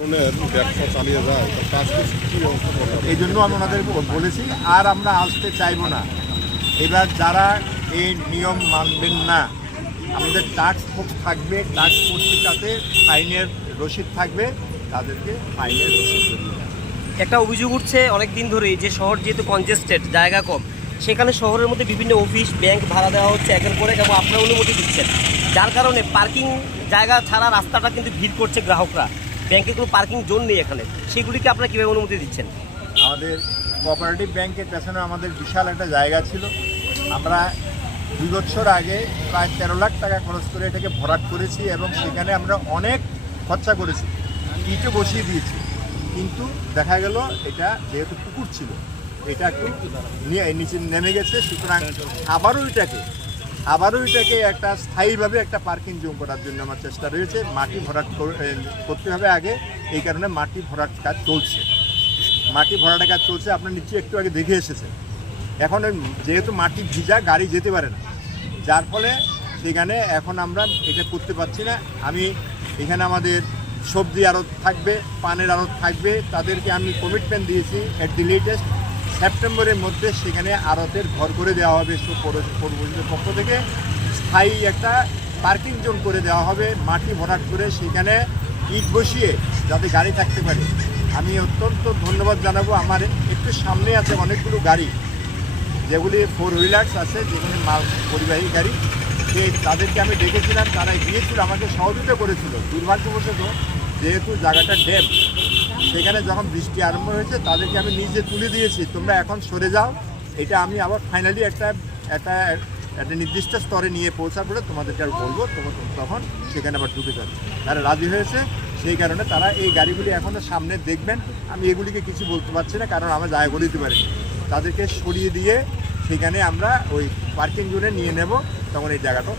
ব্যবসা চালিয়ে যায় এই জন্য আমি ওনাদের বলেছি আর আমরা আসতে চাইবো না। এবার যারা এই নিয়ম মানবেন না, আমাদের টাস্ক ফোর্স থাকবে, টাস্ক ফোর্সটাতে ফাইনের রসিদ থাকবে, তাদেরকে ফাইনের রসিদ দেবে। একটা অভিযোগ উঠছে অনেক দিন ধরেই যে শহর যেহেতু কনজেস্টেড, জায়গা কম, সেখানে শহরের মধ্যে বিভিন্ন অফিস ব্যাংক ভাড়া দেওয়া হচ্ছে একের পরে এবং আপনারা অনুমতি দিচ্ছেন, যার কারণে পার্কিং জায়গা ছাড়া রাস্তাটা কিন্তু ভিড় করছে গ্রাহকরা। ব্যাংকে কোনো পার্কিং জোন নেই এখানে, সেগুলিকে আপনারা কীভাবে অনুমতি দিচ্ছেন? আমাদের কোঅপারেটিভ ব্যাংকের পেছনে আমাদের বিশাল একটা জায়গা ছিল। আমরা 2 বছর আগে প্রায় 13 লাখ টাকা খরচ করে এটাকে ভরাট করেছি এবং সেখানে আমরা অনেক খরচা করেছি, ইটও বসিয়ে দিয়েছি। কিন্তু দেখা গেল এটা যেহেতু পুকুর ছিল, এটা একটু নিচে নেমে গেছে, সুতরাং আবারও এটাকে একটা স্থায়ীভাবে একটা পার্কিং জোন করার জন্য আমার চেষ্টা রয়েছে। মাটি ভরাট করতে হবে আগে, এই কারণে মাটি ভরাট কাজ চলছে। আপনার নিচে একটু আগে দেখে এসেছেন। এখন যেহেতু মাটি ভিজা, গাড়ি যেতে পারে না, যার ফলে সেখানে এখন আমরা এটা করতে পারছি না। আমি এখানে আমাদের সবজি আড়ত থাকবে, পানের আড়ত থাকবে, তাদেরকে আমি কমিটমেন্ট দিয়েছি অ্যাট দি লেটেস্ট সেপ্টেম্বরের মধ্যে সেখানে আড়তের ঘর করে দেওয়া হবে। পৌরসভার পক্ষ থেকে স্থায়ী একটা পার্কিং জোন করে দেওয়া হবে, মাটি ভরাট করে সেখানে ইট বসিয়ে যাতে গাড়ি থাকতে পারে। আমি অত্যন্ত ধন্যবাদ জানাবো। আমার একটু সামনে আছে অনেকগুলো গাড়ি, যেগুলি 4 হুইলার্স আছে, যেগুলি মাল পরিবাহী গাড়ি, তাদেরকে আমি ডেকেছিলাম, তারা গিয়েছিল, আমাকে সহযোগিতা করেছিল। দুর্ভাগ্যবশত যেহেতু জায়গাটা ড্যাম, সেখানে যখন বৃষ্টি আরম্ভ হয়েছে তাদেরকে আমি নিজে তুলে দিয়েছি, তোমরা এখন সরে যাও। এটা আমি আবার ফাইনালি একটা নির্দিষ্ট স্তরে নিয়ে পৌঁছার পরে তোমাদেরকে আর বলবো, তখন সেখানে আবার ঢুকে যাচ্ছে। তারা রাজি হয়েছে, সেই কারণে তারা এই গাড়িগুলি এখনও সামনে দেখবেন। আমি এগুলিকে কিছু বলতে পারছি না, কারণ আমরা জায়গা দিতে পারিনি। তাদেরকে সরিয়ে দিয়ে সেখানে আমরা ওই পার্কিং জোনে নিয়ে নেব, তখন এই জায়গাটাও